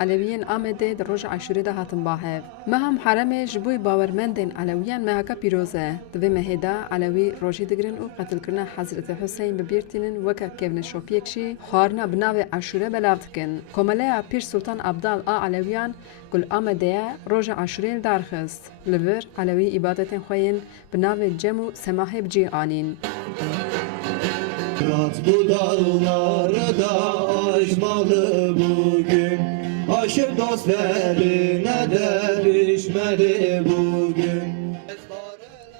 علویان آمده در روز عاشوری ده هاتن باهف. مهم حرمه جبوی باورمندن علویان مهکا پیروزه. دوی مهدا علوی روزی دگرن و قتل کردن حضرت حسین ببیرتینن وکا کیون شوپیکشی خارنا بناو عاشوری بلافت کن. کماله پیر سلطان عبدال علویان گل آمده روز عاشوری دارخست. لور علوی عبادت خوین بناو جمو سماح بجی آنین. Bu dağlarda aşmalı bugün, aşık dostlarına derişmeli bugün.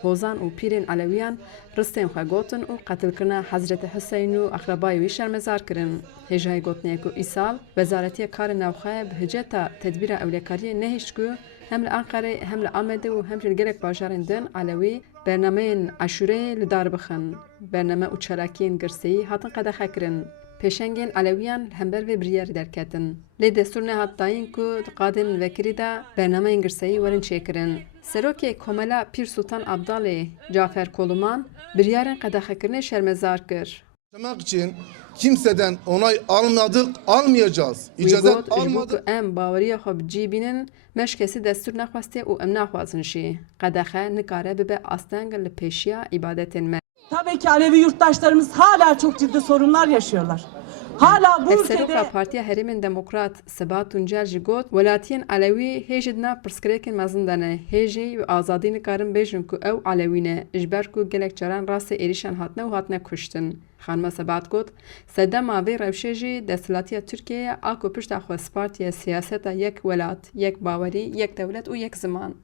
هوزان و پیرین علویان رستن خواه گوتن و قتل کرنا حضرت حسین و اقربای وی شرمزار کرن. هجای گوتنه که ایسال وزارتی کار نوخواه به هجتا تدبیر اولیکاری نهیشت که هم لأنقره هم لآمده و هم لگرک باجارن دن علوی برنامه عاشوری لدار بخن. برنامه و چراکین گرسی هاتن قدخه کرن. پیشنگین علویان همبر و بریر درکتن. لی دستور نهات داین که قادن وکری دا برنامه انگرسی ورن چیکرن. سروکی کمالا پیر سلطان عبدال جعفر کولومان برiyarın qadaxakirine şermezar kir. Demek için kimseden onay almadık, almayacağız. İcazet almadık. Em bavariya xwe bicîbînin meşkesi destur naxwaste û em naxwazin jî. Qedexe nikare bibe asteng li pêşiya ibadetên me. Tabii ki Alevi yurttaşlarımız hala çok ciddi sorunlar yaşıyorlar. Hala bu ülkede... Seroka Partiya Herêmên Demokrat Sebat Tuncer jî got welatiyên Alewî hêjî di nav pirsgirêkên mezin de ne. Hêjî û azadî nikarin bêjin ku ew Alewî ne ji ber ku gelek caran rastê êrîşan hatine û hatine kuştin. Xanima Sebat got sedema vê rewşê jî desthilatiya Tirkiyeyê a ku pişta xwespatiya siyaseta yek welat, yek bawerî, yek dewlet û yek ziman.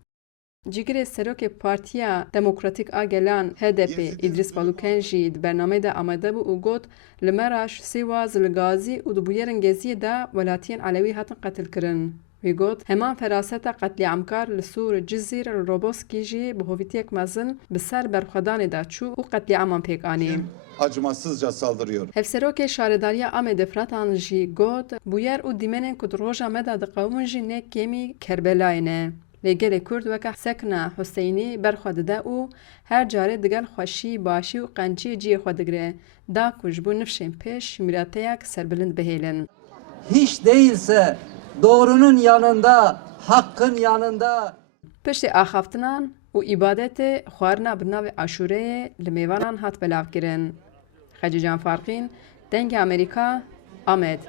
Cigirê Serokê Partiya Demokratîk a Gelan HDP İdris Baluken jî di bernameyê de amade bû û got li Meraş, Sîwaz, li Gazî û di bûyerên Geziyê de welatiyên Alewî hatin qetil kirin. Wî got heman feraseta qetlîamkar li Sûr, Cizîr, li Roboskî jî bi hovîtiyek mezin bi ser berxwedanê de çû û qetlîaman pêk anî. Acımasızca saldırıyor. Hevserokê Şaredariya Amedê Fratan jî got bûyer û dîmenên ku di roja me de diqewin jî ne kêmî Kerbelayê ne. لگل کرد وکه سکنا حسینی برخواد ده او هر جاره دگل خوشی باشی و قنچی جی خود گره دا کجبو نفشین پیش میراته یک سربلند بهیلن. Hiç değilse doğrunun yanında, hakkın yanında. Pişti axaftinan و ibadeti خوارنا بناو عاشوره لمیوانان هات بلاو کرن. خجی جان فارقین دنگ امریکا آمد.